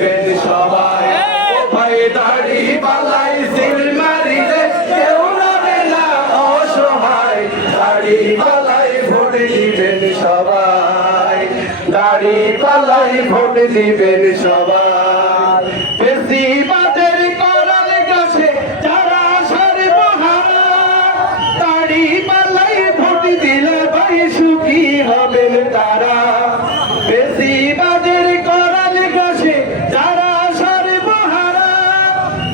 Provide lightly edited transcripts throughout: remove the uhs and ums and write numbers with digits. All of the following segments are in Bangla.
দিবেন সবাই। ও ভাই দাড়ি পাল্লাই সিল মারিলে কেউ রবে না অসহায়, দাড়ি পাল্লাই ভোট দিবেন সবাই, দাড়ি পাল্লাই ভোট দিবেন সবাই। বেশিবাদের করাল গাছে যারা সর্বহারা, দাড়ি পাল্লাই ভোট দিলে ভাই সুখী হবেন তারা। বেশিবাদের করাল গাছে যারা সর্বহারা,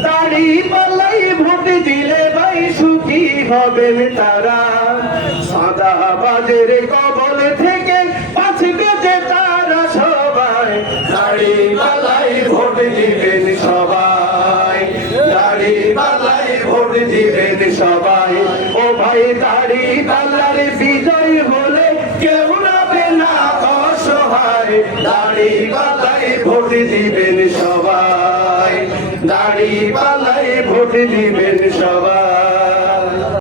দাড়ি পাল্লাই ভোট দিলে ভাই সুখী হবেন তারা। সাদাবাদের কবল থেকে বাঁচবে যে তারা সবাই, দাড়ি পাল্লাই ভোট দিবেন সবাই, দাড়ি পাল্লাই ভোট দিবেন সবাই। ও ভাই দাড়ি পাল্লার বিজয় হলে কেউ রবে না অসহায়, দাড়ি পাল্লাই ভোট দিবেন সবাই, দাড়ি পাল্লাই ভোট দিবেন সবাই।